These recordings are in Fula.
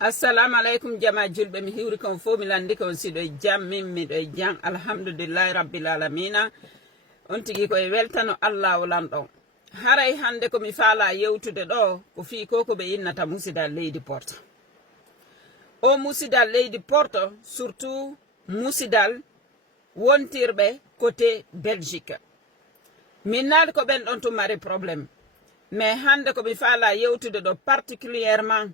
Assalamu alaikum jama julbe mi hiwri kon fo mi landi kon sido jam min mi do jam alhamdulillahi rabbil alamina on tigi ko e weltano Allah wolando haray hande ko mi faala yewtude do ko fi koko be innata musidal leydi porto o musidal leydi porto surtout musidal wontirbe côté Belgique min naal ko ben don to mari problème mais hande ko mi faala yewtude do particulièrement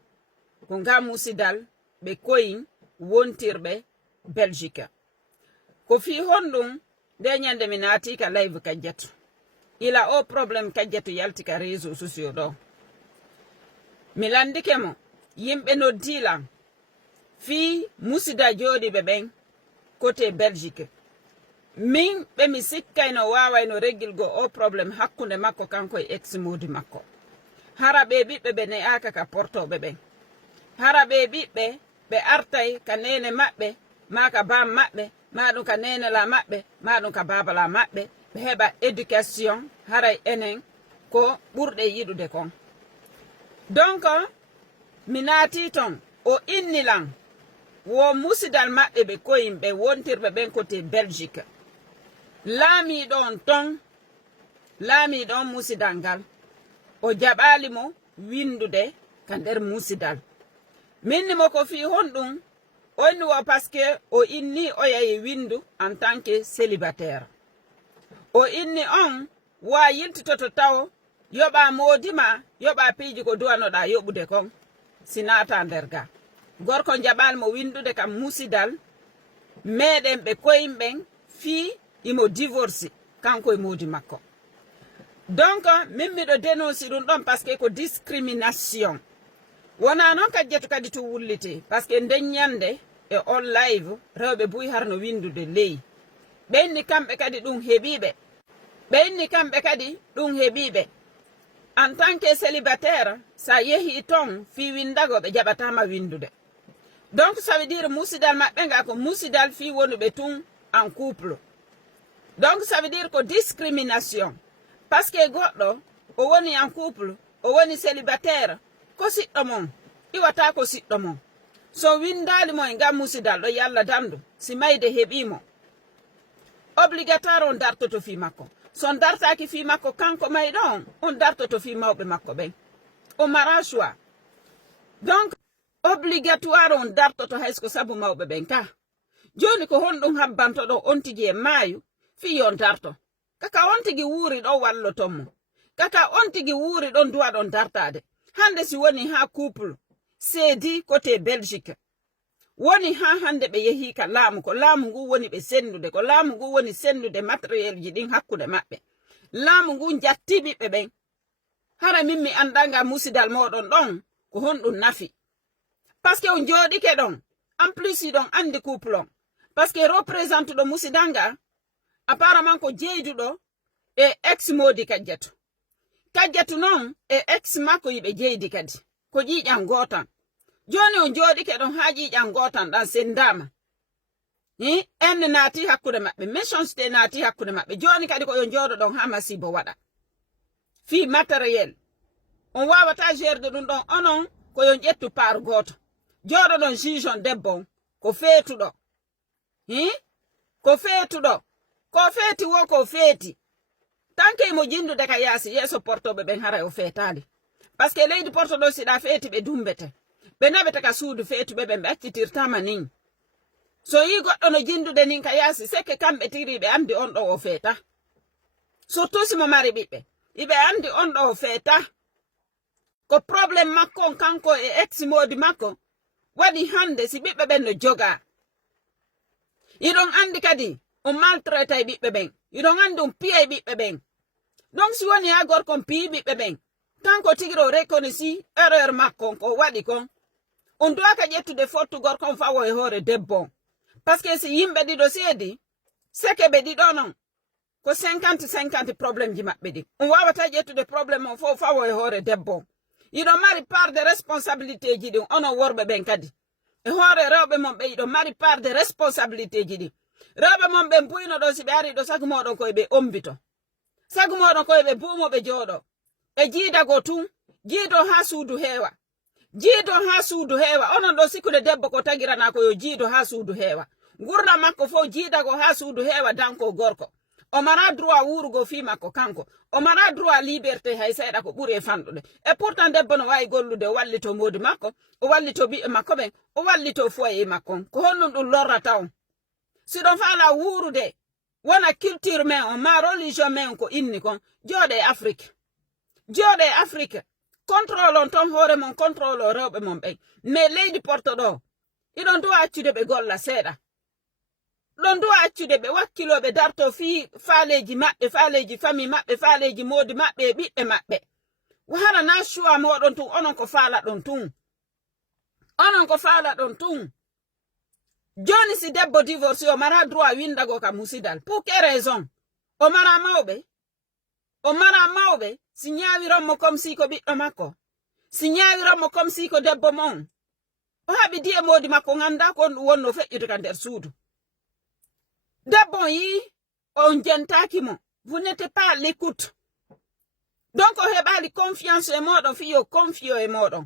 ko nga musidal be koyin wontirbe Belgique ko fi hondum de nyande mi naati ka live kajjatu ila o problème kajjatu yalti ka réseaux sociaux do mi landike mo yimbe no dila fi musida jodi be ben côté Belgique min be mi sikkayno wawayno reggilgo o problème hakkunde makko kanko e ex modi makko harabe bibbe be ne aka ka porto be ben harabe bibbe be artay ka nene mabbe maka bam mabbe madun ka nene la mabbe madun ka baba la mabbe be heba education haray enen ko burde yidude kon donc minati ton o innilan wo musidal mabbe be koyimbe wontirbe ben côté Belgique lami don musidangal o jabali mo windude kan der musidal minni mo ko fi hondum onni wo parce que o inni o yayi windu en tant que célibataire o inni on wa yiltitoto taw yoba modima yoba piji ko duwanoda yobude kon sinata nderga gorko jabal mo windude kam musidal meden be koyimben fi imo divorce kanko e modi makko donc mimmi do dénoncer dum don parce que ko discrimination wona non kajjeto kadi to wullite parce que nden nyande e on live rewbe buy harno windude ley benni kambe kadi dum hebibe en tant que célibataire sa yehi ton fi windago be jabatama windude donc ça veut dire musidal mabbe nga ko musidal fi wonube tun en couple donc ça veut dire ko discrimination parce que goddo o woni en couple o woni célibataire ko siddo mon iwata ko siddo mon so windali mo ngam musidal do yalla dandu si mayde hebimo obligatoire on dartoto fi makko son dartaki fi makko kanko maydon on dartoto fi mawbe makko ben o mara choix donc obligatoire on dartoto haysko sabu mawbe ben ka joni ko hondum habbanto do on tigi e mayu fi yon darto kaka on tigi wuri do wallo tommo kaka on tigi wuri don duwa don dartade hande si woni ha couple sedi côté Belgique woni ha hande be yehi ka laamu ko laamu ngu woni be sendude ko laamu ngu woni sendude matériel ji din hakkude mabbe laamu ngu jattibi be ben hara mimmi andanga musidal modon don ko hondum nafi parce que on jodi ke don en plus don andi couple on parce que représente do musidanga apparemment ko jeydudo e ex modi kajjatu non e ex makko yibe jeydi kadi ko jiijan gotan joni on jodi ke don ha jiijan gotan dan sendama ni en naati hakkude mabbe méchanceté naati hakkude mabbe joni kadi ko yon jodo don ha masibo wada fi matériel on wawata gerde dum don onon ko yon jettu par goto jodo don jugeon debbo ko feetudo ko feeti wo ko feeti tanke mo jindude ka yasi yeso portobe ben hara o fetali parce que leydi porto do sida feti be dumbete be nabete ka suudu fetu be accitirtama nin so yi goddo no jindude nin ka yasi seke kambe tiribe andi on do o feta surtout si mo mari bibbe ibe andi on do o feta ko problem makko kanko e ex modi makko wadi hande si bibbe ben no joga idon andi kadi on maltraita bibbe ben idon andi on piye bibbe ben donc si woni ha gorko piyi bibbe ben tanko tigiro reconnaissy erreur makko ko wadi kon on doit ka jettude fortu gorko fawo e hore debbo parce que si yimbe dido sedi seke be dido non ko 50-50 problème ji mabbe di on wawata jettude problème on fo fawo e hore debbo ido mari part de responsabilité ji di ono worbe ben kadi e hore rewbe mon be ido mari part de responsabilité ji di rewbe mon be buyno do si be ari do sagu modon ko be ombito sagu modon ko be bumo be jodo e jiida go tun jiido ha suudu hewa jiido ha suudu heewa onon ɗo sikkude debbo ko tagirana ko yo jiido ha suudu heewa gurna makko fof jiida ko ha suudu heewa danko gorko o mara droit wurugo fi makko kanko o mara droit liberté hay seeɗa ko ɓuri e fanɗude e pourtant debbo no wawi gollude o wallito modi makko o wallito ɓiɓɓe makko ɓen o wallito foye makko ko honɗum ɗum lorrata on siɗon faala wurude wona culture men on ma religion men ko inni kon jooɗe Afrique contrôle on ton hoore mon contrôle o rewɓe mon ɓen mais leydi porto ɗo iɗon duwa accude ɓe golla seeɗa ɗon duwa accude ɓe wakkiloɓe darto fi faaleji maɓɓe faaleji famille maɓɓe faaleji modi maɓɓe e ɓiɓɓe maɓɓe hara na choix moɗon tun onon ko faala ɗon tun joni si debbo divorce o mara droit windago ka musidal pour quelle raison o mara mawɓe si ñawironmo comme si ko ɓiɗɗo makko si ñawironmo comme si ko debbo mon o haɓi diye modi makko ganda ko on ɗum wonno feƴƴude ka nder suudu debbo yi on jentaki mo vous n'êtes pas à l'écoute donc o heɓali confiance e moɗon fiyo confio e moɗon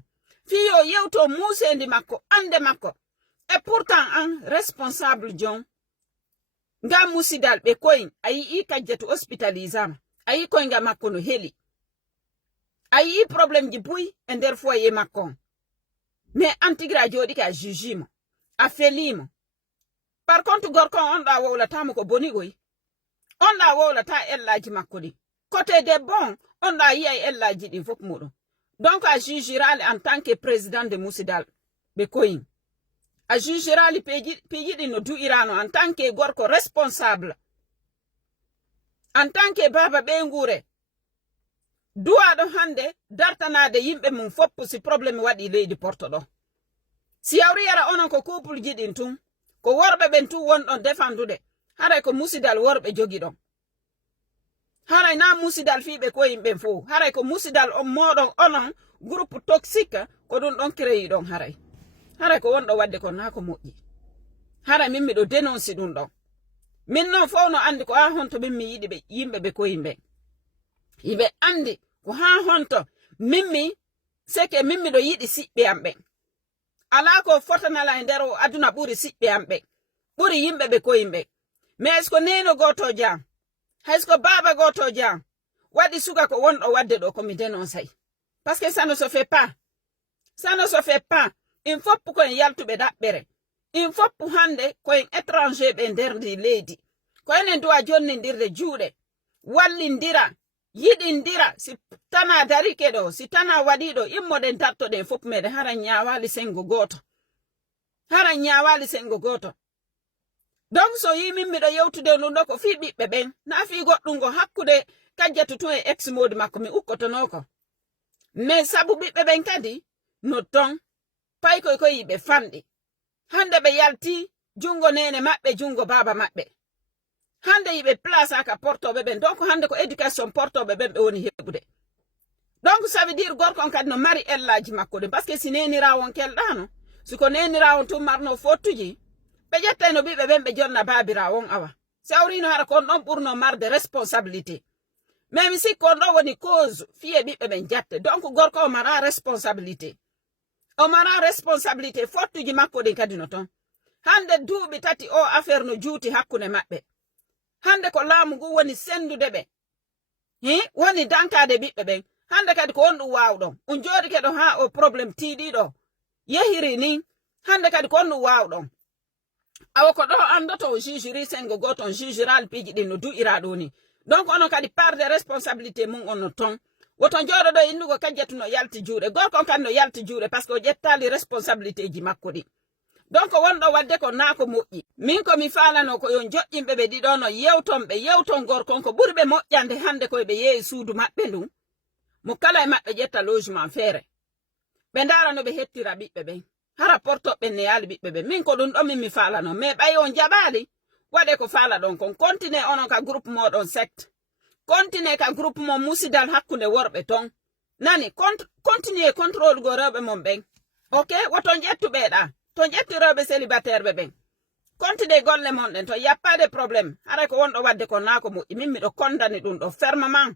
fiyo yewto musendi makko ande makko et pourtant an responsable jon nga musidal ɓe koyin a yii kajjatu hospitalisama a yii koynga makko no heli a yii probléme ji buy e nder foyer makko on mais an tigiri a jooɗi ka jugimo a felimo par contre gorko on ɗa wowlatamo ko bonigoy on ɗa wowlata ellaji makko ɗi côté debbo on ɗa yiya e ellaji ɗin fof muɗum donc a jugirali en tant que président de musidal ɓe koyin a jugirali peeji ɗin no du'irano en tant que gorko responsable en tant que baba ɓe duwaɗo hande dartanade yimɓe mum foppu si probléme waɗi leydi porto ɗo si yawri yara onon ko couple ji ɗin tun ko worɓe ɓen tun wonɗon defandude haray ko musidal worɓe jogi ɗon haray na musidal fiɓe ko yimɓen fo haray ko musidal on moɗon onon groupe toxique ko ɗum ɗon créyi ɗon haray ko wonɗo wadde ko na ko moƴƴi haray min miɗo dénonce ɗum ɗon min noon fof no andi ko ha honto min mi yiɗi ɓe yimɓe ɓe ko yimɓe andi ko ha honto min miɗo yiɗi siɓɓe am ɓen ala ko fotanala e nder o aduna ɓuri siɓɓe am ɓen ɓuri yimɓe ɓe ko yimɓe mais est ce que neno goto jam hay ko baba goto jam waɗi suga ko wonɗo wadde ɗo komi dénoncay parce que ça ne se fait pas in foppu koyen yaltuɓe ɗaɓɓere in foppu hande koyen étranger ɓe nder ndi leydi koyenen duwa jonnindirde juuɗe wallindira yiɗindira si tana darike ɗo si tana waɗiɗo immoɗen dartoɗen fof meɗen hara ñawali sengo goto donc so yimin miɗo yewtude ɗum ɗo ko fi ɓiɓɓe ɓen na fi goɗɗum go hakkude kajjatu tun e ex modi makko mi ukkotonoko mais sabu ɓiɓɓe ɓen kadi no ton pay koy yiɓe famɗi hande ɓe yalti jungo nene maɓɓe jungo baba maɓɓe hande yiɓe place aka portoɓe ɓen donc hande ko éducation portoɓe ɓen ɓe woni heɓude donc ça veut dire gorkon kadi no mari ellaji makko ɗe par ce que si nenirawon kelɗano siko nenirawon tun marno fottuji ɓe ƴettay no ɓiɓɓe ɓen ɓe jonna babirawon awa sawrino hara kon ɗon ɓurno marde responsabilité mais mi sikki on ɗo woni cause fiye ɓiɓɓe ɓen jatte donc gorko o mara responsabilité fottuji makko ɗin kadi no ton hande duuɓi tati o affaire no juuti hakkunde maɓɓe hande ko laamu ngu woni sendude ɓe woni dankade ɓiɓɓe ɓen hande kadi ko on ɗum wawɗon on jooɗike ɗo ha o probléme tiiɗiɗo yehiri ni hande kadi ko on ɗum wawɗon awo ko ɗo andoto o jugeri sengo goto on jugeral piiji ɗin no du'ira ɗo ni donc onon kadi part de responsabilité mum on no ton woton jooɗo ɗo innugo kajjatu no yalti juuɗe gorkon kadi no yalti juuɗe par ce que o ƴettali responsabilité ji makko ɗi donc wonɗo wadde ko naa ko moƴƴi min komi falano ko yon joƴƴinɓe ɓe ɗiɗo no yewton gorkon ko ɓuri ɓe moƴƴande hande koye ɓe yeeyi suudu maɓɓe ndun mo kala e maɓɓe ƴetta logement feere ɓe ndaara no ɓe hettira ɓiɓɓe ɓen hara portoɓe ne yaali ɓiɓɓe ɓen min ko ɗum ɗon min mi falano mais ɓayi on jaɓaali waɗe ko faala ɗon kon continue onon ka groupe moɗon secte continue ka groupe mon musidal hakkunde worɓe ton nani continue contrôle go rewɓe mon ɓen ok woton ƴettuɓeɗa to ƴettiroɓe célibataire ɓe ɓen continue golle mon ɗen to y a pas de problème haray ko wonɗo wadde ko naa ko moƴƴi min miɗo condamné ɗum ɗo fermement